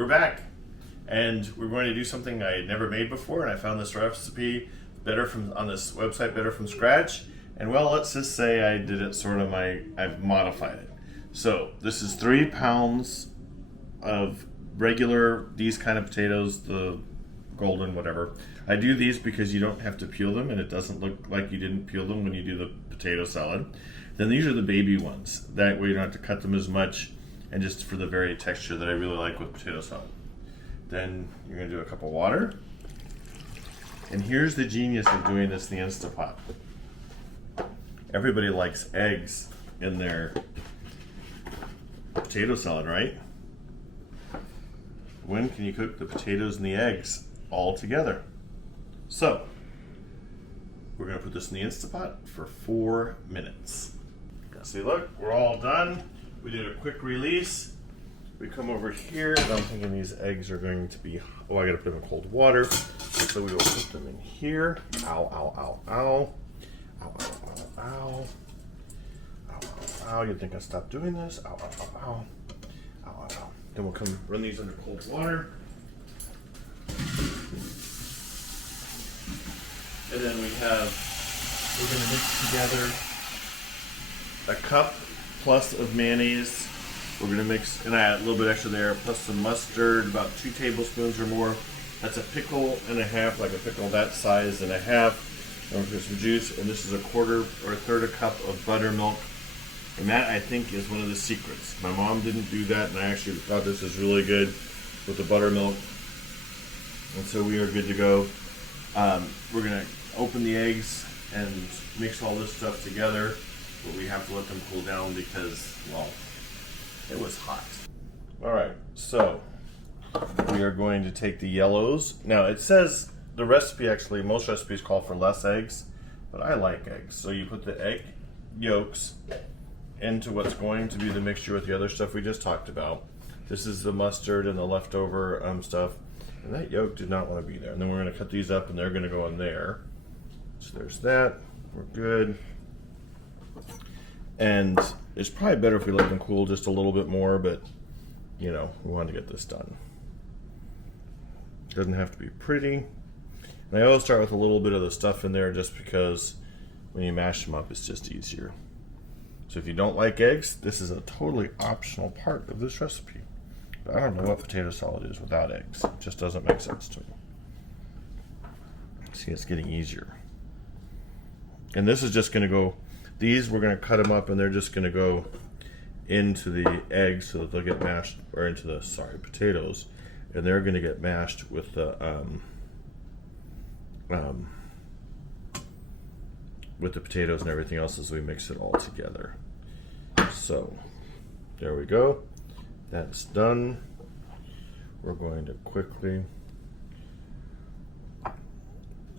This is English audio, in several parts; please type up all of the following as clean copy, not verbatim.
We're back, and we're going to do something I had never made before, and I found this recipe on this website, Better From Scratch. And well, let's just say I did it I've modified it. So this is 3 pounds of regular, these kind of potatoes, the golden whatever. I do these because you don't have to peel them, and it doesn't look like you didn't peel them when you do the potato salad. Then these are the baby ones. That way you don't have to cut them as much, and just for the very texture that I really like with potato salad. Then you're gonna do a cup of water. And here's the genius of doing this in the Instapot. Everybody likes eggs in their potato salad, right? When can you cook the potatoes and the eggs all together? So, we're gonna put this in the Instapot for 4 minutes. See, look, we're all done. We did a quick release. We come over here, and I'm thinking these eggs are going to be, oh, I gotta put them in cold water. So we will put them in here. Ow, ow, ow, ow. Ow, ow, ow, ow. Ow, ow, ow. You'd think I stopped doing this. Ow, ow, ow, ow. Ow, ow, ow. Then we'll come run these under cold water. And then we're gonna mix together a cup plus of mayonnaise. We're gonna mix, and I add a little bit extra there, plus some mustard, about 2 tablespoons or more. That's a pickle and a half, like a pickle that size and a half. And we're gonna put some juice, and this is a quarter or a third a cup of buttermilk. And that, I think, is one of the secrets. My mom didn't do that, and I actually thought this is really good with the buttermilk. And so we are good to go. We're gonna open the eggs and mix all this stuff together, but we have to let them cool down because, well, it was hot. All right, so we are going to take the yellows. Now it says, the recipe actually, most recipes call for less eggs, but I like eggs. So you put the egg yolks into what's going to be the mixture with the other stuff we just talked about. This is the mustard and the leftover stuff. And that yolk did not want to be there. And then we're gonna cut these up and they're gonna go in there. So there's that, we're good. And it's probably better if we let them cool just a little bit more, but you know, we wanted to get this done. It doesn't have to be pretty. And I always start with a little bit of the stuff in there just because when you mash them up, it's just easier. So if you don't like eggs, this is a totally optional part of this recipe. But I don't know what potato salad is without eggs. It just doesn't make sense to me. See, it's getting easier. And this is just gonna go, these we're gonna cut them up and they're just gonna go into the eggs so that they'll get mashed, or into the, potatoes. And they're gonna get mashed with the potatoes and everything else as we mix it all together. So, there we go. That's done. We're going to quickly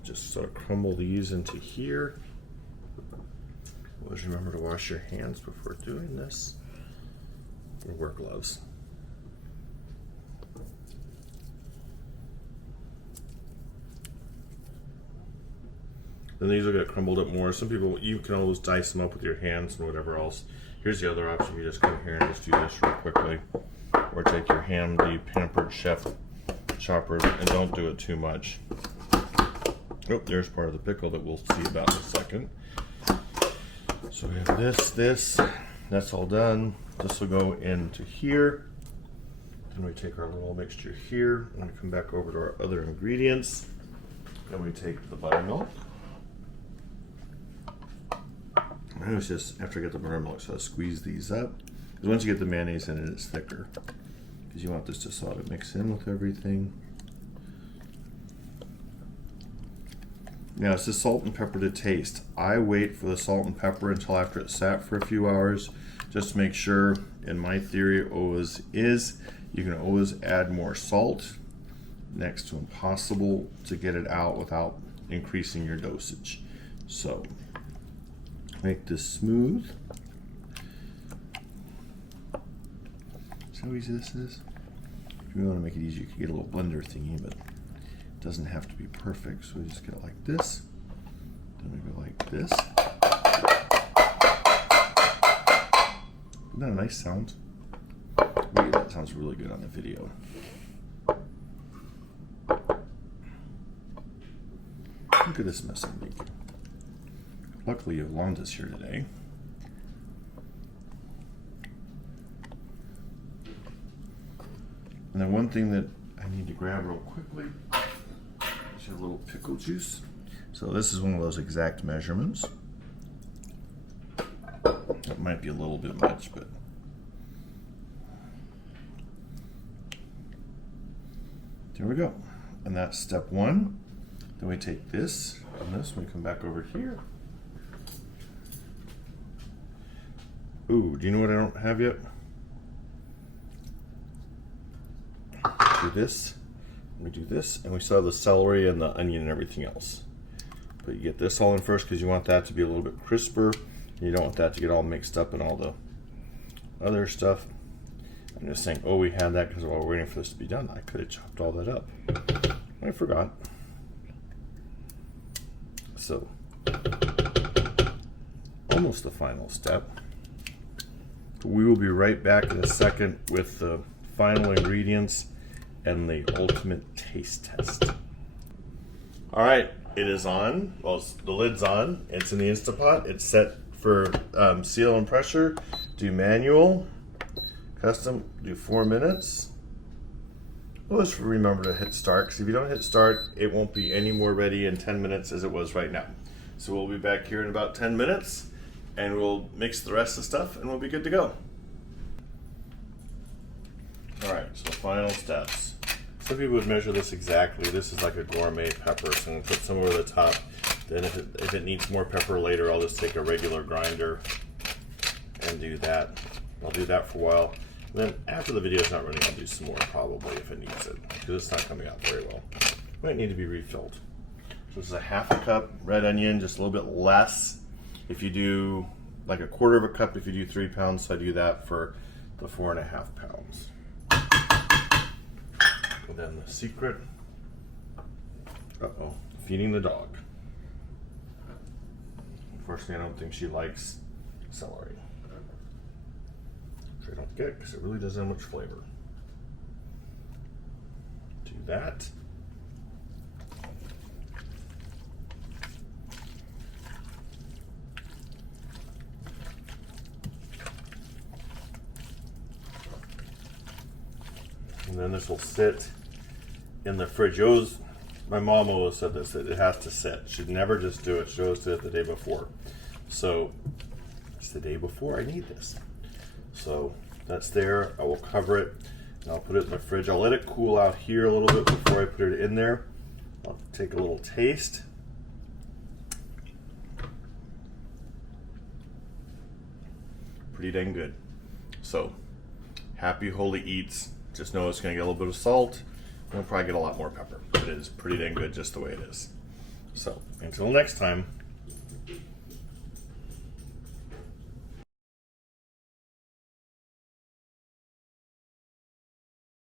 just sort of crumble these into here. Always remember to wash your hands before doing this. Or wear gloves. Then these will get crumbled up more. Some people, you can always dice them up with your hands and whatever else. Here's the other option. You just come here and just do this real quickly. Or take your handy Pampered Chef chopper and don't do it too much. Oh, there's part of the pickle that we'll see about in a second. So we have this, that's all done. This will go into here. Then we take our little mixture here. I'm gonna come back over to our other ingredients. Then we take the buttermilk. I always just, after I get the buttermilk, so I squeeze these up. Because once you get the mayonnaise in it, it's thicker. Because you want this to sort of mix in with everything. Now it says salt and pepper to taste. I wait for the salt and pepper until after it's sat for a few hours, just to make sure, and my theory always is, you can always add more salt. Next to impossible to get it out without increasing your dosage. So, make this smooth. See how easy this is? If you want to make it easy, you can get a little blender thingy, but it doesn't have to be perfect. So we just get it like this. Then we go like this. Isn't that a nice sound? Maybe that sounds really good on the video. Look at this mess I'm making. Luckily, Yolanda's here today. And then one thing that I need to grab real quickly is a little pickle juice. So this is one of those exact measurements. That might be a little bit much, but there we go. And that's step one. Then we take this and this, we come back over here. Ooh, do you know what I don't have yet? Do this, we do this, and we still have the celery and the onion and everything else. But you get this all in first because you want that to be a little bit crisper. You don't want that to get all mixed up in all the other stuff. I'm just saying, oh, we had that because while we're waiting for this to be done, I could have chopped all that up. I forgot. So, almost the final step. We will be right back in a second with the final ingredients and the ultimate taste test. All right, it is on. Well, the lid's on. It's in the Instapot. It's set for seal and pressure. Do manual, custom, do 4 minutes. Well, just remember to hit start, because if you don't hit start, it won't be any more ready in 10 minutes as it was right now. So we'll be back here in about 10 minutes, and we'll mix the rest of the stuff, and we'll be good to go. All right, so final steps. Some people would measure this exactly. This is like a gourmet pepper, so I'm gonna put some over the top. Then if it needs more pepper later, I'll just take a regular grinder and do that. I'll do that for a while. And then after the video's not running, I'll do some more probably if it needs it, because it's not coming out very well. Might need to be refilled. So this is a ½ cup red onion, just a little bit less. If you do like a ¼ cup, if you do 3 pounds, so I do that for the 4½ pounds. And then the secret, feeding the dog. Unfortunately, I don't think she likes celery. Which I don't get because it really doesn't have much flavor. Do that. And then this will sit in the fridge. My mom always said this, that it has to sit. She'd never just do it. She always did it the day before. So it's the day before I need this. So that's there. I will cover it and I'll put it in the fridge. I'll let it cool out here a little bit before I put it in there. I'll take a little taste. Pretty dang good. So happy holy eats. Just know it's going to get a little bit of salt. We'll probably get a lot more pepper, but it is pretty dang good just the way it is. So until next time.